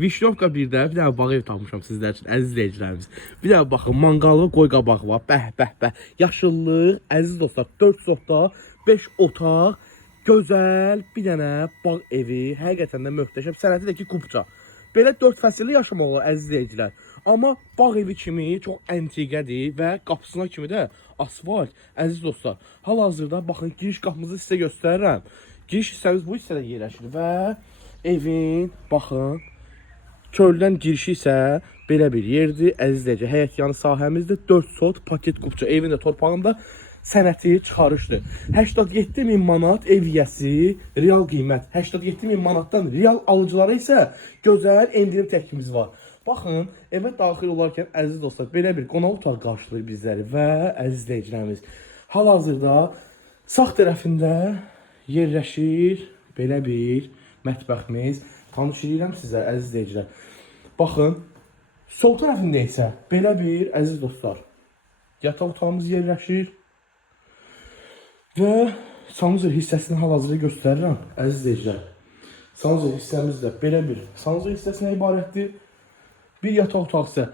Vişnyovka 1-də bir dənə bağ ev tapmışam sizlər üçün, əziz izləyicilərimiz. Bir dənə baxın, manqalı qoy qabaq var, bəh. Yaşıllıq, əziz dostlar, 4 otda, 5 otaq, gözəl bir dənə bağ evi, həqiqətən də möhtəşəm, sənəti də ki, kubça. Belə 4 fəsilli yaşamaq olar, əziz izləyicilər. Amma bağ evi kimi çox əntiqədir və qapısına kimi də asfalt, əziz dostlar. Hal-hazırda baxın, giriş qapımızı sizə göstərirəm. Giriş hissəmiz bu hissədə yerləşir və evin, baxın, çöldən girişi isə belə bir yerdir, əziz izləyicilər. Həyət yanı sahəmizdə 4 sot paket kubça. Evin də torpağında sənəti çıxarışdır. 87.000 manat ev yiyəsi, real qiymət. 87.000 manatdan real alıcılara isə gözəl endirim təklifimiz var. Baxın, evə daxil olarkən əziz dostlar, belə bir qonaq otağı qarşılayır bizləri və əziz izləyicilərimiz. Hal-hazırda sağ tərəfində yerləşir belə bir mətbəximiz. Tanış edirəm sizə, əziz izləyicilər. Baxın, sol tərəfində isə belə bir, əziz dostlar, yataq otağımız yerləşir. Və sanuzel hissəsini hal-hazırda göstərirəm, əziz izləyicilər. Sanuzel hissəmiz də belə bir sanuzel hissəsinə ibarətdir. Bir yataq otağı isə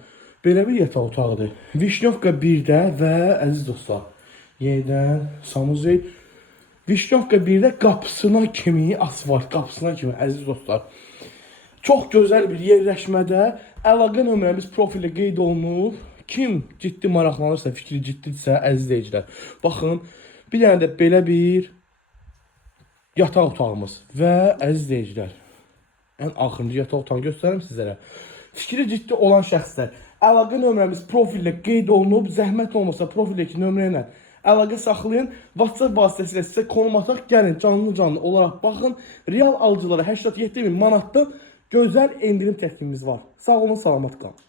belə bir yataq otağıdır. Vişnyovka 1-də və əziz dostlar, yenidən sanuzel. Vişnyovka 1-də qapısına kimi, asfalt qapısına kimi, əziz dostlar. Çox gözəl bir yerləşmədə əlaqə nömrəmiz profildə qeyd olunub. Kim ciddi maraqlanırsa, fikri ciddidirsə, əziz izləyicilər. Baxın, bir dənə də belə bir yataq otağımız və əziz izləyicilər, ən axırıncı yataq otağını göstərim sizlərə. Fikri ciddi olan şəxslər, əlaqə nömrəmiz profildə qeyd olunub. Zəhmət olmasa profildəki nömrə ilə əlaqə saxlayın. WhatsApp vasitəsilə sizə konum ataq, gəlin canlı olaraq baxın. Real alıcılara 87.000 manatdan gözəl endirim təklifimiz var. Sağ olun, salamat qalın.